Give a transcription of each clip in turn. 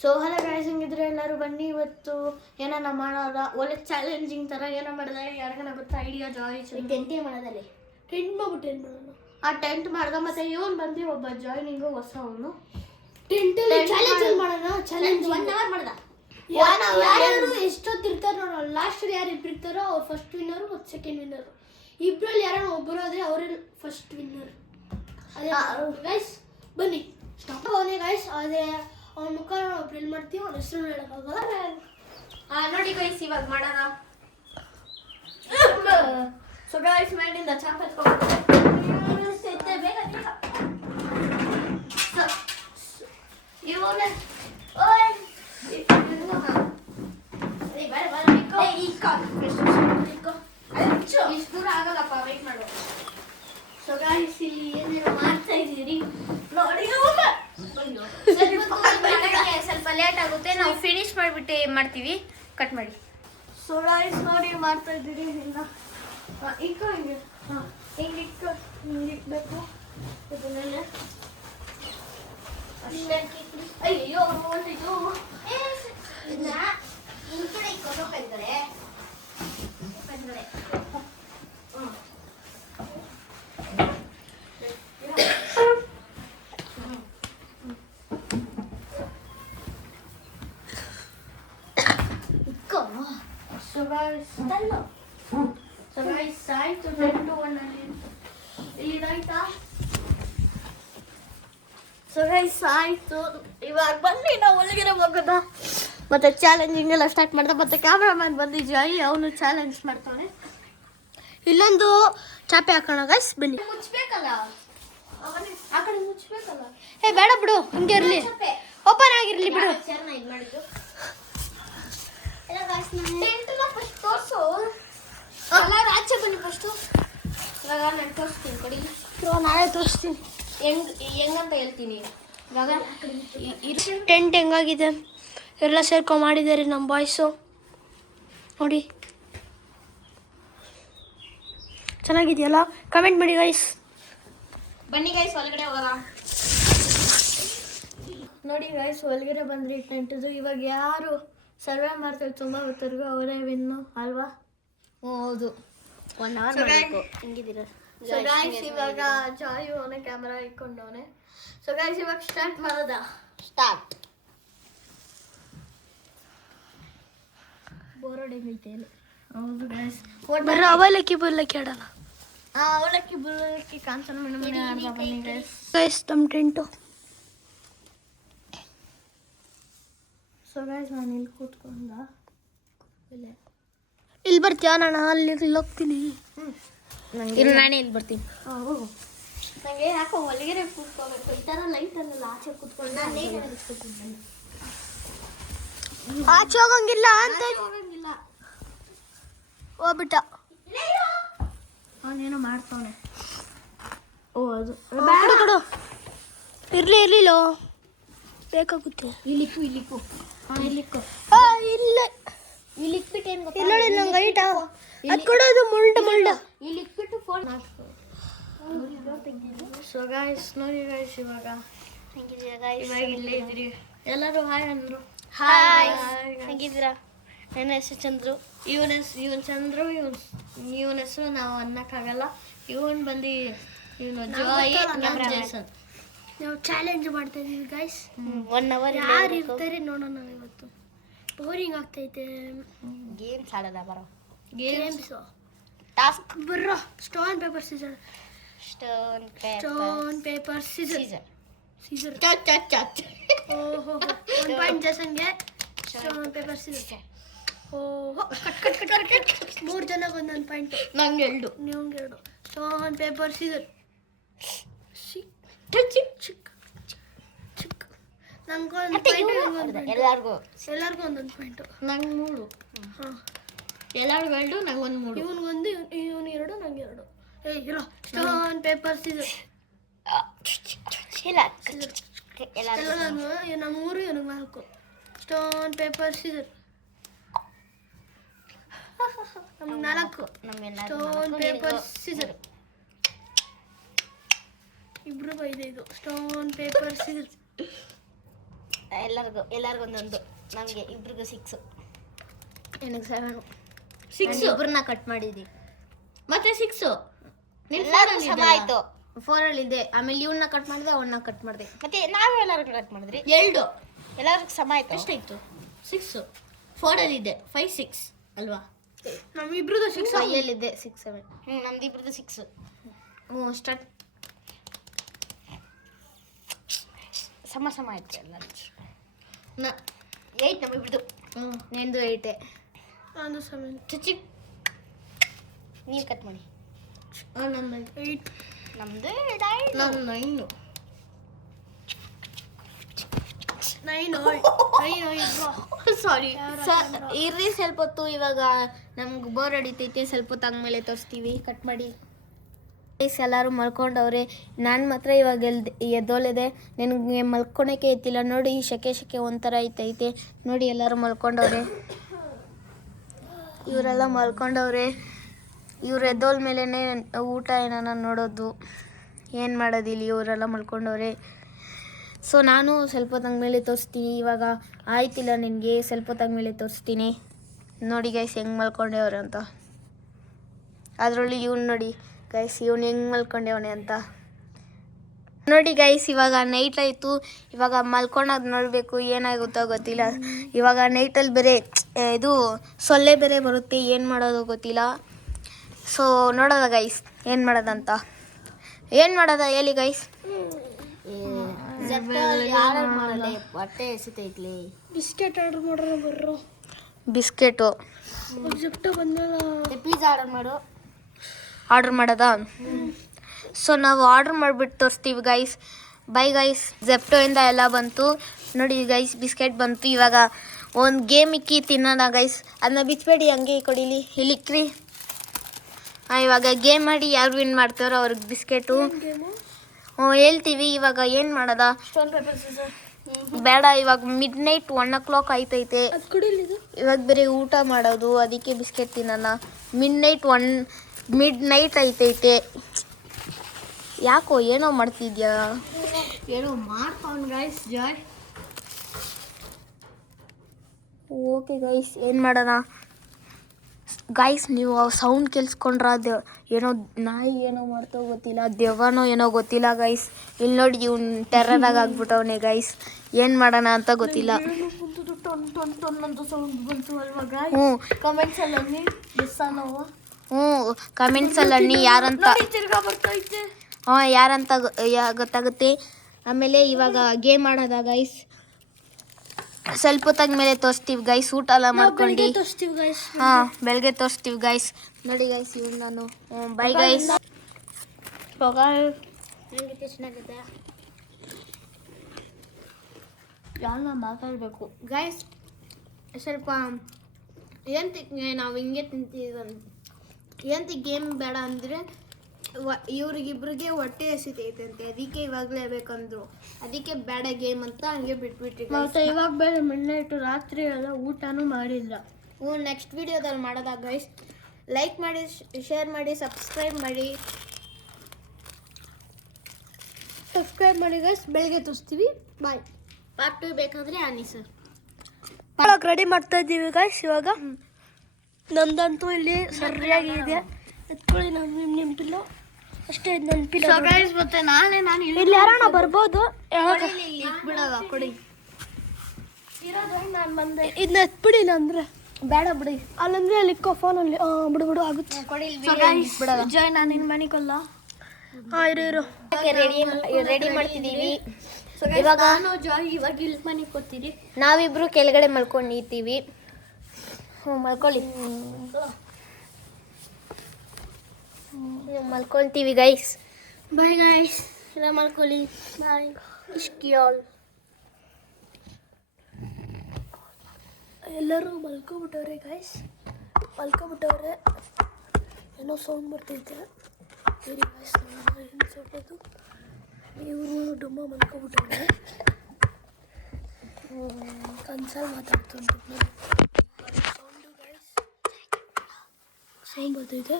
So hello guys, ಹೆಂಗಿದ್ರೆ ಎಲ್ಲರೂ ಬನ್ನಿ. ಇವತ್ತು ಏನಾನ ಮಾಡೋದ, ಒಳ್ಳೆ ಚಾಲೆಂಜಿಂಗ್ ಥರ ಏನೋ ಮಾಡಿದ್ರೆ ಯಾರಿಗಾನ ಗೊತ್ತಾ ಐಡಿಯಾ? ಜಾಯ್ ಟೆಂಟೇ ಮಾಡೋದಲ್ಲಿ ಟೆಂಟ್ ಮಾಡ್ಬಿಟ್ಟು ಏನು ಮಾಡೋಣ? ಆ ಟೆಂಟ್ ಮಾಡ್ದ. ಮತ್ತೆ ಇವನು ಬಂದು ಒಬ್ಬ ಜಾಯ್ನಿಂಗು ಹೊಸ ಅವನು ಟೆಂಟಲ್ಲಿ ಚಾಲೆಂಜ್ ಮಾಡೋಣ. ಚಾಲೆಂಜ್ 1 hour ಮಾಡ್ದ. ಯಾರು ಎಷ್ಟೊತ್ತಿರ್ತಾರೋ ನೋಡೋಣ. ಲಾಸ್ಟ್ ಯಾರು ಇಬ್ರು ಇರ್ತಾರೋ ಅವ್ರು ಫಸ್ಟ್ ವಿನ್ನರು ಮತ್ತು ಸೆಕೆಂಡ್ ವಿನ್ನರು. ಇಬ್ಬರಲ್ಲಿ ಯಾರು ಒಬ್ಬರು ಆದರೆ ಅವರೇ ಫಸ್ಟ್ ವಿನ್ನರ್. ಅದೇ ಗೈಸ್ ಬನ್ನಿ ಸ್ಟಾಪ್. ಅವನೇ ಗೈಸ್, ಅದೇ ಅವ್ನ ಮುಖ ಒಬ್ರು ಎಲ್ಲಿ ಮಾಡ್ತೀವಿ, ಅವ್ನ ಹೆಸರು ಹೇಳೋಕ್ಕಾಗಲ್ಲ. ನೋಡಿ ಗೈಸ್, ಇವಾಗ ಮಾಡೋಣ. ಸೊ ಗೈಸ್, ಮೇಲಿಂದ ಚಾಪ್ ಎತ್ಕೊಂಡು ಬೇಗ ಇವನೇ ಇಷ್ಟು ದೂರ ಆಗಲ್ಲಪ್ಪ, ವೇಟ್ ಮಾಡು. ಸೊ ಗೈಸ್, ಇಲ್ಲಿ ಏನೇನೋ ಮಾಡ್ತಾ ಇದ್ದೀರಿ ನೋಡಿ. ಸ್ವಲ್ಪ ಲೇಟ್ ಆಗುತ್ತೆ, ನಾವು ಫಿನಿಶ್ ಮಾಡಿಬಿಟ್ಟು ಮಾಡ್ತೀವಿ. ಕಟ್ ಮಾಡಿ. ಸೊ ಗೈಸ್ ನೋಡಿ, ಮಾಡ್ತಾ ಇದ್ದೀರಿ. ಇಲ್ಲ ಇಕ್ಕೋ, ಹಿಂಗೆ ಹಿಂಗೆ ಇಕ್ಕೋ, ಹಿಂಗೆ ಇಕ್ಬೇಕು. ಇದನ್ನೆಲ್ಲ ಅಷ್ಟೇ. ಅಯ್ಯೋ ಇದು ಇದನ್ನ ಈ ಕಡೆ ಇಕ್ಕೊಂಡು ಹೋಗ್ತಾರೆ. ಸೊ ಗೈಸ್ ಆಯ್ತು, 10 to 1 ಅಲ್ಲಿ ಇದಾಯ್ತಾ? ಸೊ ಗೈಸ್ ಆಯ್ತು. ಇವಾಗ ಬನ್ನಿ ನಾವು ಒಳಗಡೆ ಹೋಗೋದ. ಮತ್ತೆ ಚಾಲೆಂಜಿಂಗ್ ಎಲ್ಲ ಸ್ಟಾರ್ಟ್ ಮಾಡ್ದ. ಮತ್ತೆ ಕ್ಯಾಮ್ರಾಮನ್ ಬಂದು ಜಾಯಿ, ಅವನು ಚಾಲೆಂಜ್ ಮಾಡ್ತಾನೆ. ಇಲ್ಲೊಂದು ಚಾಪೆ ಹಾಕೋಣ ಗೈಸ್, ಬನ್ನಿ. ಮುಚ್ಬೇಕಲ್ಲ, ಆ ಕಡೆ ಮುಚ್ಚಬೇಕಲ್ಲ. ಏ ಬೇಡ ಬಿಡು, ಹಿಂಗೆ ಇರಲಿ, ಓಪನ್ ಆಗಿರಲಿ ಬಿಡು. ಇದು ಮಾಡಿದ್ದು ಟೆಂಟ್ನ ಫಸ್ಟ್ ತೋರಿಸು. ಎಲ್ಲರೂ ಆಚೆ ಬನ್ನಿ ಫಸ್ಟು. ಇವಾಗ ನಾನು ತೋರಿಸ್ತೀನಿ ಕೊಡಿ. ನಾಳೆ ತೋರಿಸ್ತೀನಿ ಹೆಂಗಂತ ಹೇಳ್ತೀನಿ. ಇವಾಗ ಟೆಂಟ್ ಹೆಂಗಾಗಿದೆ ಎಲ್ಲ ಸೇರ್ಕೊಂಡು ಮಾಡಿದ್ದಾರೆ ನಮ್ಮ ಬಾಯ್ಸು. ನೋಡಿ ಚೆನ್ನಾಗಿದೆಯಲ್ಲ? ಕಮೆಂಟ್ ಮಾಡಿ ಗೈಸ್. ಬನ್ನಿ ಗೈಸ್, ಒಳಗಡೆ ಹೋಗೋಣ. ನೋಡಿ ಗೈಸ್, ಒಳಗಡೆ ಬಂದ್ರಿ ಟೆಂಟ್ದು. ಇವಾಗ ಯಾರು ಸರ್ವೆ ಮಾಡ್ತಾರೆ ತುಂಬ ಹೊತ್ತರ್ಗು ಅವರೇ ವಿನ್ನು ಅಲ್ವಾ? ಹೌದು, 1 hour ಮಾಡಬೇಕು. ಹೆಂಗಿದ್ದೀರಾ? ಸೊ ಗೈಸ್, ಇವಾಗ ಜಾಯು ಅವನೇ ಕ್ಯಾಮ್ರಾ ಇಟ್ಕೊಂಡವನೆ. ಸೊ ಗೈಸ್, ಇವಾಗ ಸ್ಟಾರ್ಟ್ ಮಾಡೋದಾ? ಸ್ಟಾರ್ಟ್. ಬೋರ್ಡ್ ಐತೆ. ಹೌದು ಗೈಸ್, ಬರ್ರ ಅವಲಕ್ಕಿ ಬಲ್ಲಕ್ಕಿ ಆಡಲ್ಲ ಅವಲಕ್ಕಿ ಬುಲ್ಲಕ್ಕಿ ಕಾನ್ಸನ್ ಮನೆ ಮನೆ ಆಡ್ದ ಬನ್ನಿ ಗೈಸ್. ಗೈಸ್ ನಮ್ಮ ಟೆಂಟು. ಸೊ ಗೈಸ್, ನಾನು ಇಲ್ಲಿ ಕೂತ್ಕೊಂಡ. ಇಲ್ಲಿ ಬರ್ತೀಯಾ? ನಾನು ಅಲ್ಲಿ ಹೋಗ್ತೀನಿ. ಇಲ್ಲಿ ನಾನೇ ಇಲ್ಲಿ ಬರ್ತೀನಿ. ನನಗೆ ಯಾಕೋ ಒಳಗಡೆ ಕೂತ್ಕೋಬೇಕು. ಈ ಥರ ಲೈಟಲ್ಲೆಲ್ಲ ಆಚೆ ಕೂತ್ಕೊಂಡು ಆಚೆ ಹೋಗಂಗಿಲ್ಲ ಅಂತ ಹೋಗಂಗಿಲ್ಲ. ಹೋಗ್ಬಿಟ್ಟ. ಅವನೇನೋ ಮಾಡ್ತಾವನೆ. ಓ ಅದು ಕೊಡು ಇರ್ಲಿ ಇರ್ಲಿಲ್ಲೋ, ಬೇಕಾಗುತ್ತೆ. ಇಲ್ಲಿಕ್ಕು ಇಲ್ಲಿಕ್ಕು ಇಲ್ಲಿಕ್ಕು ಇಲ್ಲ ಇಲ್ಲಿ ಇಕ್ಬಿಟ್ಟು ಏನು ಗೊತ್ತಾ? ಇಲ್ಲ ನಂಗೆ ಐಟ ಅದು ಕೊಡೋದು ಮುಳ್ಳ ಮುಳ್ಳ. ಇಲ್ಲಿ ಇಕ್ಬಿಟ್ಟು ಫೋನ್ ಸೊ ಗೈಸ್ ನೋಡಿ ಗೈಸ್, ಇವಾಗ ಹೆಂಗಿದ್ದೀರಾ ಗೈಸ್? ಇವಾಗ ಇಲ್ಲೇ ಇದ್ರಿ. ಎಲ್ಲರೂ ಹಾಯ್ ಅಂದ್ರು. ಹಾಯ್, ಹೆಂಗಿದ್ದೀರಾ? ನನ್ನ ಹೆಸರು ಚಂದ್ರು. ಇವನ್ ಚಂದ್ರು. ಇವನ ಹೆಸರು ನಾವು ಅನ್ನಕ್ಕಾಗಲ್ಲ. ಇವನ್ ಬಂದು ಇವನು ಜಾಯ್, ಜೇಸನ್. ನಾವು ಚಾಲೆಂಜ್ ಮಾಡ್ತಾ ಇದೀವಿ ಗೈಸ್. 1 hour ಯಾರು ಇರ್ತಾರೆ ನೋಡೋಣ. ಇವತ್ತು ಬೋರಿಂಗ್ ಆಗ್ತೈತೆ. ಗೇಮ್ಸ್ ಆಡೋದ ಬರೋ. ಗೇಮ್ಸ್ ಟಾಸ್ಕ್ ಬರ್ರೋ. Stone paper scissor. Stone stone paper scissor. Scissor. ಚಚ್. ಓಹೋ, 1 ಪಾಯಿಂಟ್ ಜಸನ್ಗೆ. Stone paper scissor. ಓಹೋ, ಕಟ್ 3 ಜನಕ್ಕೆ 1 ಪಾಯಿಂಟ್. ನಂಗೆ 2. ನಿಮ್ಗೆ 2. Stone paper scissor. ಚಿಕ್ಕ ನಂಗೆ 1 ಪಾಯಿಂಟ್. ಎಲ್ಲರಿಗೂ ಎಲ್ಲರಿಗೂ 1 ಪಾಯಿಂಟ್. ನಂಗೆ 3. ಹಾಂ, ಎಲ್ಲರಿಗೂ 2, ನಂಗೆ 1 3. ಇವನಿಗೊಂದು, ಇವನು 2, ನಂಗೆ 2. ಏ ಇರೋ. Stone paper scissor. ಇಲ್ಲ ಎಲ್ಲ ನಾನು 3, ಇವನಿಗೆ 4. Stone paper scissor. ನಮ್ಗೆ 4. Stone paper scissor. ಇಬ್ರು 5. Stone paper scissor. ಎಲ್ಲರಿಗೂ ಒಂದೊಂದು. ನಮಗೆ ಇಬ್ರಿಗೂ 6. ನನಗೆ 7. 6 ಇಬ್ಬರನ್ನ ಕಟ್ ಮಾಡಿದ್ವಿ. ಮತ್ತೆ 6 ಎಲ್ಲರೂ ಸಮ ಆಯ್ತು. 4 ಅಲ್ಲಿ ಇದೆ. ಆಮೇಲೆ ಇವನ್ನ ಕಟ್ ಮಾಡಿದೆ, ಅವನ್ನ ಕಟ್ ಮಾಡಿದೆ. ಮತ್ತೆ ನಾವು ಎಲ್ಲರೂ ಕಟ್ ಮಾಡಿದ್ರಿ 2 ಎಲ್ಲರಿಗೂ ಸಮ ಆಯ್ತು. ಎಷ್ಟಾಯ್ತು? 6 4 ಅಲ್ಲಿ ಇದೆ 5 6 ಅಲ್ವಾ? ನಮ್ಮಿಬ್ರದ್ದು 6 5 ಅಲ್ಲಿ ಇದೆ 6 7. ನಮ್ದು ಇಬ್ರದ್ದು 6. ಸ್ಟಾರ್ಟ್. ಸಮ ಆಯ್ತು ಎಲ್ಲ. 8 ನಮ್ಮಿಬ್ರದ್ದು. ನಿಂದು 8. ನಾನು 7. ಚಿಚ್ಚಿ ನೀವು ಕಟ್ ಮಾಡಿ. ನಮ್ದು 8. ನಮ್ದು 9. 9 ಸಾರಿ. ಇರ್ರಿ ಸ್ವಲ್ಪ ಹೊತ್ತು, ಇವಾಗ ನಮ್ಗೆ ಬೋರ್ ಹೊಡಿತೈತೆ. ಸ್ವಲ್ಪ ಹೊತ್ತು ಆದ್ಮೇಲೆ ತೋರಿಸ್ತೀವಿ. ಕಟ್ ಮಾಡಿ. ಎಲ್ಲರೂ ಮಲ್ಕೊಂಡವ್ರೆ. ನಾನು ಮಾತ್ರ ಇವಾಗ ಎದ್ದೋಲಿದೆ. ನನಗೆ ಮಲ್ಕೊಳಕ್ಕೆ ಎತ್ತಿಲ್ಲ ನೋಡಿ. ಶೆಕೆ ಒಂಥರ ಐತೈತೆ ನೋಡಿ. ಎಲ್ಲರೂ ಮಲ್ಕೊಂಡವ್ರೆ. ಇವರೆಲ್ಲ ಮಲ್ಕೊಂಡವ್ರೆ. ಇವ್ರು ಎದ್ದೋಲ್ ಮೇಲೇ ಊಟ ಏನಾನ ನೋಡೋದು. ಏನು ಮಾಡೋದಿಲ್ಲ, ಇವರೆಲ್ಲ ಮಲ್ಕೊಂಡವ್ರೆ. ಸೊ ನಾನು ಸ್ವಲ್ಪ ಹೊತ್ತು ಮೇಲೆ ತೋರಿಸ್ತೀನಿ. ಇವಾಗ ಆಯ್ತಿಲ್ಲ ನಿನಗೆ, ಸ್ವಲ್ಪ ಹೊತ್ತು ಮೇಲೆ ತೋರಿಸ್ತೀನಿ. ನೋಡಿ ಗೈಸ್ ಹೆಂಗೆ ಮಲ್ಕೊಂಡೇವ್ರೆ ಅಂತ. ಅದರಲ್ಲಿ ಇವ್ನು ನೋಡಿ ಗೈಸ್, ಇವ್ನು ಹೆಂಗೆ ಮಲ್ಕೊಂಡೇವನೆ ಅಂತ ನೋಡಿ ಗೈಸ್. ಇವಾಗ ನೈಟ್ ಆಯಿತು. ಇವಾಗ ಮಲ್ಕೊಂಡಾಗ ನೋಡಬೇಕು ಏನಾಗುತ್ತೋ ಗೊತ್ತಿಲ್ಲ. ಇವಾಗ ನೈಟಲ್ಲಿ ಬೇರೆ ಇದು ಸೊಳ್ಳೆ ಬೇರೆ ಬರುತ್ತೆ. ಏನು ಮಾಡೋದು ಗೊತ್ತಿಲ್ಲ. ಸೊ ನೋಡೋದ ಗೈಸ್ ಏನು ಮಾಡೋದಂತ. ಏನು ಮಾಡೋದ ಹೇಳಿ ಗೈಸ್. ಹೊಟ್ಟೆ ಎಸಿತೈತ್ಲಿ. ಬಿಸ್ಕೆಟ್ ಆರ್ಡರ್ ಮಾಡ್ರೆ ಬರ್ರೋ. ಬಿಸ್ಕೆಟು ಜೆಪ್ಟೋ ಬಂದ್ಮೇಲೆ ಪಿಜ್ಜಾ ಆರ್ಡ್ರ್ ಮಾಡೋದಾ? ಸೊ ನಾವು ಆರ್ಡ್ರ್ ಮಾಡಿಬಿಟ್ಟು ತೋರಿಸ್ತೀವಿ ಗೈಸ್. Bye guys. ಜೆಪ್ಟೋಯಿಂದ ಎಲ್ಲ ಬಂತು ನೋಡಿ ಗೈಸ್. ಬಿಸ್ಕೆಟ್ ಬಂತು. ಇವಾಗ ಒಂದು ಗೇಮ್ ಇಕ್ಕಿ ತಿನ್ನೋಣ ಗೈಸ್. ಅದನ್ನ ಬಿಚ್ಚಬೇಡಿ, ಹಂಗೆ ಕೊಡಿಲಿ ಇಲ್ಲಿಕ್ರಿ. ಇವಾಗ ಗೇಮ್ ಮಾಡಿ ಯಾರು ವಿನ್ ಮಾಡ್ತಾರೋ ಅವ್ರಿಗೆ ಬಿಸ್ಕೆಟು ಹೇಳ್ತೀವಿ. ಇವಾಗ ಏನು ಮಾಡೋದ? ಬೇಡ, ಇವಾಗ ಮಿಡ್-ನೈಟ್ 1 o'clock ಆಯ್ತೈತೆ. ಇವಾಗ ಬೇರೆ ಊಟ ಮಾಡೋದು, ಅದಕ್ಕೆ ಬಿಸ್ಕೆಟ್ ತಿನ್ನೋಣ. ಮಿಡ್-ನೈಟ್ ಐತೈತೆ. ಯಾಕೋ ಏನೋ ಮಾಡ್ತಿದ್ಯಾ? ಏನೋ ಮಾಡ್ಕೊಂಡು ಗೈಸ್. ಜಾಯ್ ಓಕೆ ಗೈಸ್, ಏನು ಮಾಡೋಣ ಗೈಸ್? ನೀವು ಸೌಂಡ್ ಕೇಳಿಸ್ಕೊಂಡ್ರ ಏನೋ ನಾಯಿ ಏನೋ ಮಾಡ್ತೋ ಗೊತ್ತಿಲ್ಲ, ದೆವ್ವನೋ ಏನೋ ಗೊತ್ತಿಲ್ಲ ಗೈಸ್. ಇಲ್ಲಿ ನೋಡಿ ಇವ್ನು ಟೆರ್ರರಾಗಿ ಆಗ್ಬಿಟ್ಟವನೇ ಗೈಸ್. ಏನು ಮಾಡೋಣ ಅಂತ ಗೊತ್ತಿಲ್ಲ. ಕಮೆಂಟ್ಸಲ್ಲಿ ಯಾರಂತ ಯಾರಂತ ಗೊತ್ತಾಗುತ್ತೆ. ಆಮೇಲೆ ಇವಾಗ ಗೇಮ್ ಆಡೋದ ಗೈಸ್. ಸ್ವಲ್ಪ ಹೊತ್ತಾಗ ಮೇಲೆ ತೋರಿಸ್ತೀವಿ ಗೈಸ್. ಊಟ ಎಲ್ಲ ಮಾಡ್ಕೊಂಡು ಬೆಳಗ್ಗೆ ತೋರಿಸ್ತೀವಿ ಗೈಸ್. ನೋಡಿ ಗೈಸ್ ಇವ್ನು ನಾನು. Bye guys. ಚೆನ್ನಾಗಿದೆ. ಯಾರನ್ನ ಮಾತಾಡಬೇಕು ಗೈಸ್. ಸ್ವಲ್ಪ ಏನಂತ ನಾವು ಹಿಂಗೆ ತಿಂತಿದ್ವಿ ಏನಂತ ಗೇಮ್ ಬೇಡ ಅಂದರೆ ಇವ್ರಿಗಿಬ್ರಿಗೆ ಹೊಟ್ಟೆ ಹಸಿತೈತಂತೆ. ಅದಕ್ಕೆ ಇವಾಗಲೇ ಬೇಕಂದ್ರು. ಅದಕ್ಕೆ ಬೇಡ ಗೇಮ್ ಅಂತ ಹಂಗೆ ಬಿಟ್ಬಿಟ್ರಿ. ಮತ್ತೆ ಇವಾಗ ಬೇರೆ ಮಿಡ್ನೈಟ್ ರಾತ್ರಿ ಎಲ್ಲ ಊಟನೂ ಮಾಡಿಲ್ಲ. ನೆಕ್ಸ್ಟ್ ವಿಡಿಯೋದಲ್ಲಿ ಮಾಡೋದ ಗೈಸ್. ಲೈಕ್ ಮಾಡಿ, ಶೇರ್ ಮಾಡಿ, ಸಬ್ಸ್ಕ್ರೈಬ್ ಮಾಡಿ ಗೈಸ್. ಬೆಳಗ್ಗೆ ತೋರಿಸ್ತೀವಿ. ಬಾಯ್. ಪಾರ್ಟ್ 2 ಬೇಕಾದರೆ ಆನಿ ಸರ್. ರೆಡಿ ಮಾಡ್ತಾ ಇದ್ದೀವಿ ಗೈಸ್. ಇವಾಗ ನಂದಂತೂ ಇಲ್ಲಿ ಸರಿಯಾಗಿ ಇದೆ. ಎತ್ಕೊಳ್ಳಿ. ನಾನು ನೆನಪಿಲ್ಲ ಅಷ್ಟೇ, ನೆನಪಿಲ್ಲ ಗೈಸ್. ಮತ್ತೆ ನಾನು ಇಲ್ಲಿ ಯಾರಣ್ಣ ಬರ್ಬೋದು? ಬಿಡೋದ ಕೊಡಿ. ನಾನು ಬಂದೆ. ಇದನ್ನ ಎತ್ಬಿಡಿ. ಇಲ್ಲ ಅಂದ್ರೆ ಬೇಡ ಬಿಡಿ. ಅಲ್ಲಂದ್ರೆ ಅಲ್ಲಿ ಫೋನಲ್ಲಿ ಬಿಡು ಆಗುತ್ತೆ. ಜಾಯ್ ನಾನು ನಿನ್ನ ಮನೆಗಲ್ಲ. ಇರು ರೆಡಿ ಮಾಡ್ತಿದ್ದೀವಿ. ಇವಾಗ ಜಾಯ್ ಇವಾಗ ಇಲ್ಲಿ ಮನೆಗೆ ಕೊಡ್ತೀರಿ. ನಾವಿಬ್ರು ಕೆಳಗಡೆ ಮಲ್ಕೊಂಡಿರ್ತೀವಿ. ಮಲ್ಕೊಳ್ಳಿ. ಮಲ್ಕೊಳ್ತೀವಿ ಗೈಸ್. Bye guys. ಎಲ್ಲ ಮಲ್ಕೊಳ್ಳಿ. ಬಾಯ್. ಇಷ್ಕಿಯಾಲ್ ಎಲ್ಲರೂ ಮಲ್ಕೊಬಿಟ್ಟವ್ರೆ ಗೈಸ್. ಮಲ್ಕೊಬಿಟ್ಟವ್ರೆ. ಏನೋ ಸೌಂಡ್ ಬರ್ತೈತೆ. ಸರಿ ಗೈಸ್, ಏನು ಸೌಂಡದು? ಇವರು ಡುಮ್ಮ ಮಲ್ಕೊಬಿಟ್ಟವ್ರೆ. ಕನ್ಸಲ್ಲಿ ಮಾತಾಡ್ತಂತ ಸೌಂಡು ಗೈಸ್. ಸೌಂಡ್ ಬರ್ತೈತೆ.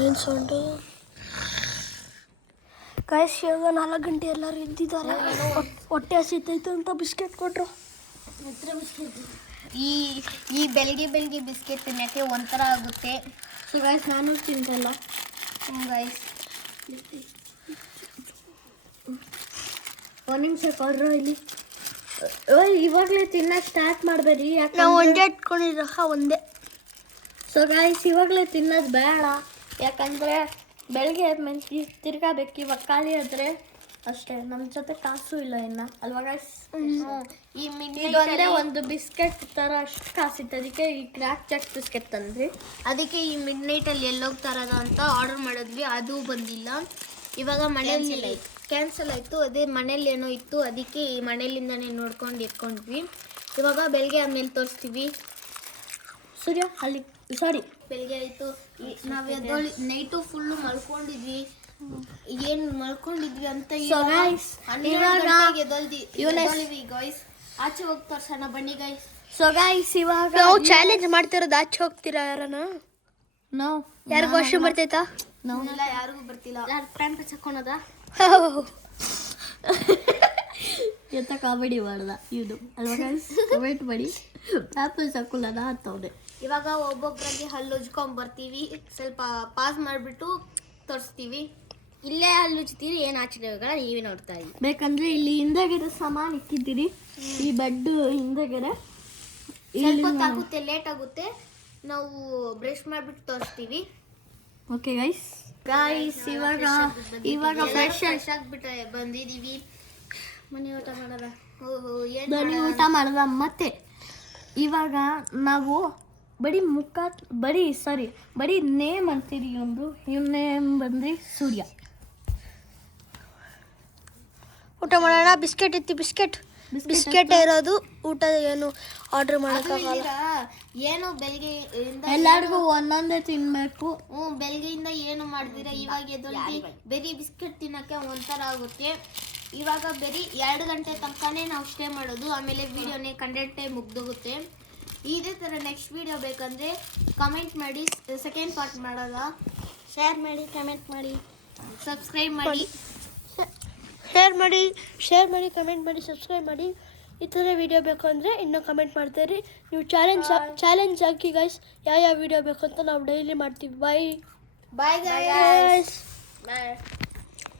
ಏನು ಸೌಂಡು ಗೈಸ್ ಇವಾಗ 4 ಗಂಟೆ ಎಲ್ಲರೂ ಎದ್ದಿದ್ದಾರೆ. ಹೊಟ್ಟೆ ಹಸಿತೈತೆ ಅಂತ ಬಿಸ್ಕೆಟ್ ಕೊಟ್ಟರು. ಈ ಬೆಳಗ್ಗೆ ಬಿಸ್ಕೆಟ್ ತಿನ್ನೋಕ್ಕೆ ಒಂಥರ ಆಗುತ್ತೆ. ಸೊ ಗೈಸ್ ನಾನು ತಿಂತಲ್ಲ. ಗೈಸ್ ಒಂದು ನಿಮಿಷ ಕೊಡ್ರು ಇಲ್ಲಿ. ಇವಾಗಲೇ ತಿನ್ನೋಕೆ ಸ್ಟಾರ್ಟ್ ಮಾಡಬೇಡಿ, ಯಾಕೆ ನಾವು ಒಂದೇ ಇಟ್ಕೊಂಡಿದ್ದ ಒಂದೇ. ಸೊ ಗೈಸ್ ಇವಾಗಲೇ ತಿನ್ನೋದು ಬೇಡ, ಯಾಕಂದರೆ ಬೆಳಗ್ಗೆ ಮೆಣಸಿ ತಿರ್ಗಾಬೇಕು. ಇವಾಗ ಖಾಲಿ ಆದರೆ ಅಷ್ಟೇ, ನಮ್ಮ ಜೊತೆ ಕಾಸು ಇಲ್ಲ ಇನ್ನು ಅಲ್ವಾ ಗೈಸ್? ಈ ಇದೊಂದೇ ಒಂದು ಬಿಸ್ಕೆಟ್ ಥರ ಅಷ್ಟು ಕಾಸಿತ್ತು, ಅದಕ್ಕೆ ಈ ಕ್ರ್ಯಾಕ್ ಜಾಕ್ ಬಿಸ್ಕೆಟ್ ತಂದ್ವಿ. ಅದಕ್ಕೆ ಈ ಮಿಡ್ ನೈಟಲ್ಲಿ ಎಲ್ಲೋಗ್ತಾರದ ಅಂತ ಆರ್ಡರ್ ಮಾಡಿದ್ವಿ, ಅದು ಬಂದಿಲ್ಲ. ಇವಾಗ ಮನೇಲಿ ಕ್ಯಾನ್ಸಲ್ ಆಯಿತು. ಅದೇ ಮನೇಲಿ ಏನೋ ಇತ್ತು, ಅದಕ್ಕೆ ಈ ಮನೇಲಿಂದನೇ ನೋಡ್ಕೊಂಡು ಇಟ್ಕೊಂಡ್ವಿ. ಇವಾಗ ಬೆಳಗ್ಗೆ ಆಮೇಲೆ ತೋರಿಸ್ತೀವಿ. ಸೂರ್ಯ ಅಲ್ಲಿ ಸಾರಿ ಬೆಳಗ್ಗೆ ಆಯಿತು, ನಾವು ಎದ್ದೊಳಿ ನೈಟು ಫುಲ್ಲು ಮಲ್ಕೊಂಡಿದ್ವಿ. ಏನು ಮಲ್ಕೊಂಡಿದ್ವಿ ಅಂತ ಗೈಸ್ ಆಚೆ ಹೋಗಿ ತೋರ್ಸೋಣ ಬನ್ನಿ ಗೈಸ್. ಸೊ ಗೈಸ್ ಇವಾಗ ನಾವು ಚಾಲೆಂಜ್ ಮಾಡ್ತಿರೋದು ಆಚೆ ಹೋಗ್ತೀರಾ ಯಾರನ? ನಾವು ಯಾರಿಗೂ ವಾಶ್ರೂಮ್ ಬರ್ತೈತಾ? ನಾವೆಲ್ಲ ಯಾರಿಗೂ ಬರ್ತಿಲ್ಲ. ಯಾರು ಪ್ಯಾಂಟ್ ಹಾಕೋಣದ? ಎಂತ ಕಾಮಿಡಿ ಮಾಡ್ದ ಇದು ಅಲ್ವಾ ಗೈಸ್? ಕಮೆಂಟ್ ಮಾಡಿ. ಆ್ಯಪಲ್ ಸಕ್ಕುಲದ ಅಂತವ್ರೆ. ಇವಾಗ ಒಬ್ಬೊಬ್ಬರಿಗೆ ಹಲ್ಲು ಉಜ್ಕೊಂಡ್ ಬರ್ತೀವಿ, ಸ್ವಲ್ಪ ಪಾಸ್ ಮಾಡಿಬಿಟ್ಟು ತೋರಿಸ್ತೀವಿ. ಇಲ್ಲೇ ಹಲ್ಲು ಉಜ್ತೀರಿ, ಏನು ಆಶ್ಚರ್ಯಗಳ ನೀವೇ ನೋಡ್ತಾ ಇದ್ದೀವಿ. ಬೇಕಂದ್ರೆ ಇಲ್ಲಿ ಹಿಂದೆಗಡೆ ಸಾಮಾನು ಇಕ್ಕಿದ್ದೀರಿ, ಈ ಬೆಡ್ ಹಿಂದೆಗಡೆ ಸ್ವಲ್ಪ ಹೊತ್ತಾಗುತ್ತೆ, ಲೇಟ್ ಆಗುತ್ತೆ. ನಾವು ಬ್ರಷ್ ಮಾಡಿಬಿಟ್ಟು ತೋರಿಸ್ತೀವಿ. ಓಕೆ ಗೈಸ್ ಇವಾಗ ಫ್ರೆಶ್ ಆಗ್ಬಿಟ್ಟು ಬಂದಿದ್ದೀವಿ. ಮನೆ ಊಟ ಮಾಡೋದ? ಬರೀ ಊಟ ಮಾಡ್ದ. ಮತ್ತೆ ಇವಾಗ ನಾವು ಬರೀ ನೇಮ್ ಅಂತೀರಿ. ಇವನ್ ನೇಮ್ ಬಂದ್ರಿ ಸೂರ್ಯ. ಊಟ ಮಾಡೋಣ. ಬಿಸ್ಕೆಟ್ ಇತ್ತು, ಬಿಸ್ಕೆಟ್ ಇರೋದು. ಊಟ ಏನು ಆರ್ಡರ್ ಮಾಡೋಕ್ಕಾಗಲ್ಲ. ಏನು ಬೆಳಗ್ಗೆ ಎಲ್ಲರಿಗೂ ಒಂದೊಂದೇ ತಿನ್ಬೇಕು. ಬೆಳಗ್ಗೆಯಿಂದ ಏನು ಮಾಡಿದಿರ, ಇವಾಗ ಎದ್ದೊಳ್ಳಿ ಬರೀ ಬಿಸ್ಕೆಟ್ ತಿನ್ನೋಕ್ಕೆ ಒಂಥರ ಆಗುತ್ತೆ. ಇವಾಗ ಬರೀ 2 ಗಂಟೆ ತನಕನೇ ನಾವು ಸ್ಟೇ ಮಾಡೋದು, ಆಮೇಲೆ ವಿಡಿಯೋನೇ ಕಂಟೆಂಟೇ ಮುಗ್ದೋಗುತ್ತೆ. ಇದೇ ಥರ ನೆಕ್ಸ್ಟ್ ವಿಡಿಯೋ ಬೇಕಂದರೆ ಕಮೆಂಟ್ ಮಾಡಿ, ಸೆಕೆಂಡ್ ಪಾರ್ಟ್ ಮಾಡೋದ. ಶೇರ್ ಮಾಡಿ, ಕಮೆಂಟ್ ಮಾಡಿ, ಸಬ್ಸ್ಕ್ರೈಬ್ ಮಾಡಿ. ಶೇರ್ ಮಾಡಿ ಕಮೆಂಟ್ ಮಾಡಿ, ಸಬ್ಸ್ಕ್ರೈಬ್ ಮಾಡಿ. ಈ ಥರ ವಿಡಿಯೋ ಬೇಕು ಅಂದರೆ ಇನ್ನೂ ಕಮೆಂಟ್ ಮಾಡ್ತೀರಿ. ನೀವು ಚಾಲೆಂಜ್ ಹಾಕಿ ಗೈಸ್, ಯಾವ ವಿಡಿಯೋ ಬೇಕು ಅಂತ ನಾವು ಡೈಲಿ ಮಾಡ್ತೀವಿ. ಬಾಯ್ ಬಾಯ್ ಗೈಸ್. ಬಾಯ್.